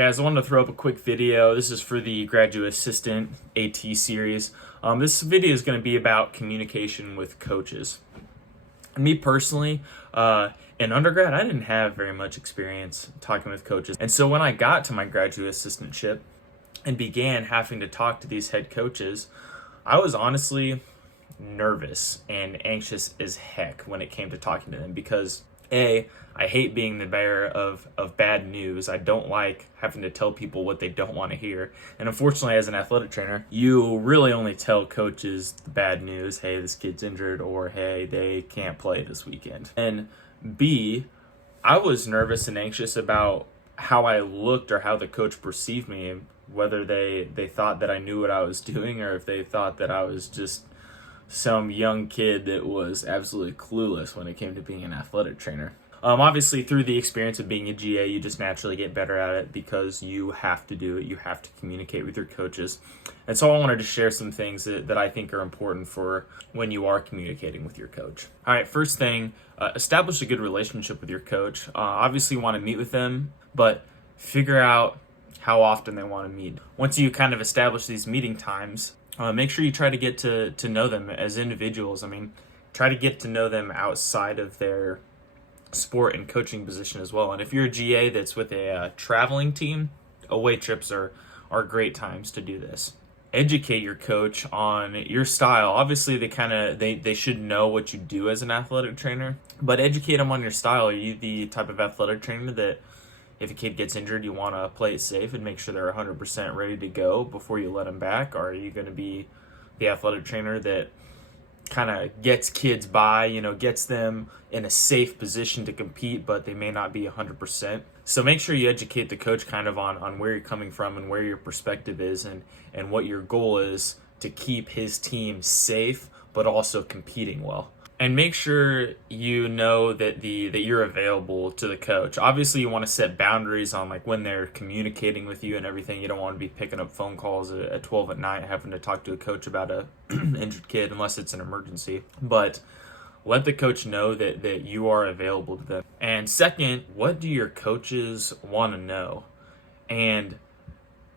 guys, I wanted to throw up a quick video. This is for the Graduate Assistant AT series. This video is going to be about communication with coaches. Me personally, in undergrad, I didn't have very much experience talking with coaches. And so when I got to my graduate assistantship and began having to talk to these head coaches, I was honestly nervous and anxious as heck when it came to talking to them because I hate being the bearer of bad news. I don't like having to tell people what they don't want to hear. And unfortunately, as an athletic trainer, you really only tell coaches the bad news. Hey, this kid's injured, or hey, they can't play this weekend. And B, I was nervous and anxious about how I looked or how the coach perceived me, whether they thought that I knew what I was doing or if they thought that I was just some young kid that was absolutely clueless when it came to being an athletic trainer. Obviously, through the experience of being a GA, you just naturally get better at it because you have to do it. You have to communicate with your coaches. And so I wanted to share some things that I think are important for when you are communicating with your coach. All right, first thing, establish a good relationship with your coach. Obviously, you want to meet with them, but figure out how often they want to meet. Once you kind of establish these meeting times, make sure you try to get to know them as individuals. I mean, try to get to know them outside of their sport and coaching position as well. And if you're a GA that's with a traveling team, away trips are great times to do this. Educate your coach on your style. Obviously, they should know what you do as an athletic trainer, but educate them on your style. Are you the type of athletic trainer that if a kid gets injured, you want to play it safe and make sure they're 100% ready to go before you let them back? Or are you going to be the athletic trainer that kind of gets kids by, gets them in a safe position to compete, but they may not be 100%? So make sure you educate the coach kind of on where you're coming from and where your perspective is and what your goal is to keep his team safe, but also competing well. And make sure you know that you're available to the coach. Obviously, you want to set boundaries on like when they're communicating with you and everything. You don't want to be picking up phone calls at 12 at night having to talk to a coach about a injured kid unless it's an emergency. But let the coach know that you are available to them. And second, what do your coaches want to know? And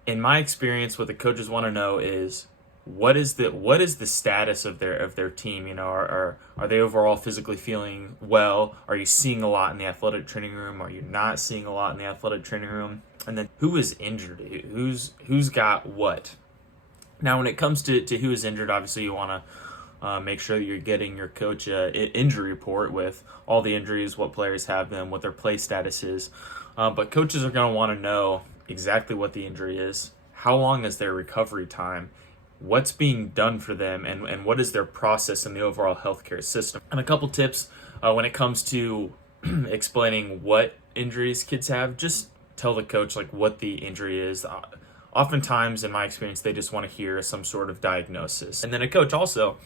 in my experience, what the coaches want to know is what is the status of their team? Are they overall physically feeling well? Are you seeing a lot in the athletic training room? Are you not seeing a lot in the athletic training room? And then who is injured? Who's got what? Now, when it comes to who is injured, obviously you want to make sure that you're getting your coach an injury report with all the injuries, what players have them, what their play status is. But coaches are going to want to know exactly what the injury is, how long is their recovery time, what's being done for them, and what is their process in the overall healthcare system. And a couple tips when it comes to explaining what injuries kids have, just tell the coach like what the injury is. Oftentimes, in my experience, they just want to hear some sort of diagnosis. And then a coach also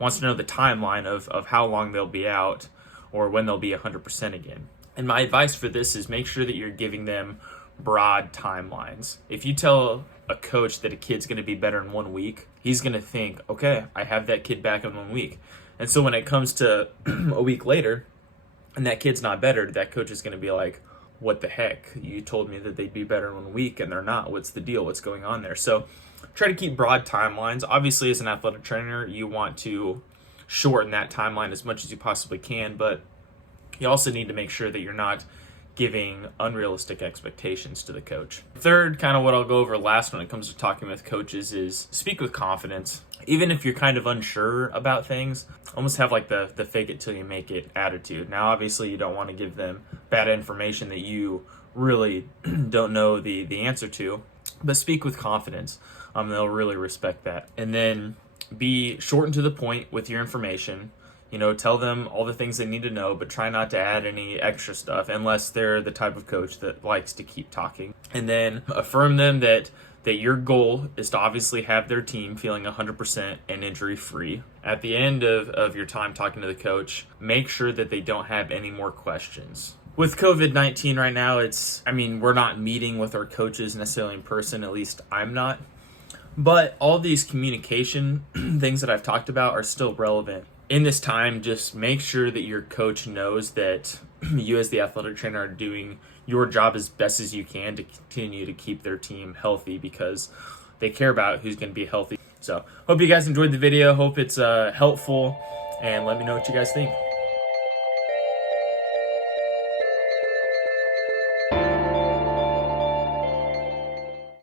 wants to know the timeline of how long they'll be out or when they'll be 100% again. And my advice for this is make sure that you're giving them broad timelines. If you tell a coach that a kid's going to be better in 1 week, he's going to think, okay, I have that kid back in 1 week. And so when it comes to a week later and that kid's not better, that coach is going to be like, what the heck? You told me that they'd be better in 1 week and they're not. What's the deal? What's going on there? So try to keep broad timelines. Obviously, as an athletic trainer, you want to shorten that timeline as much as you possibly can, but you also need to make sure that you're not giving unrealistic expectations to the coach. Third, kind of what I'll go over last when it comes to talking with coaches is speak with confidence. Even if you're kind of unsure about things, almost have like the fake it till you make it attitude. Now, obviously, you don't want to give them bad information that you really don't know the answer to, but speak with confidence. They'll really respect that. And then be short and to the point with your information. Tell them all the things they need to know, but try not to add any extra stuff unless they're the type of coach that likes to keep talking. And then affirm them that your goal is to obviously have their team feeling 100% and injury-free. At the end of your time talking to the coach, make sure that they don't have any more questions. With COVID-19 right now, we're not meeting with our coaches necessarily in person, at least I'm not. But all these communication things that I've talked about are still relevant. In this time, just make sure that your coach knows that you as the athletic trainer are doing your job as best as you can to continue to keep their team healthy, because they care about who's going to be healthy. So hope you guys enjoyed the video. Hope it's helpful, and let me know what you guys think.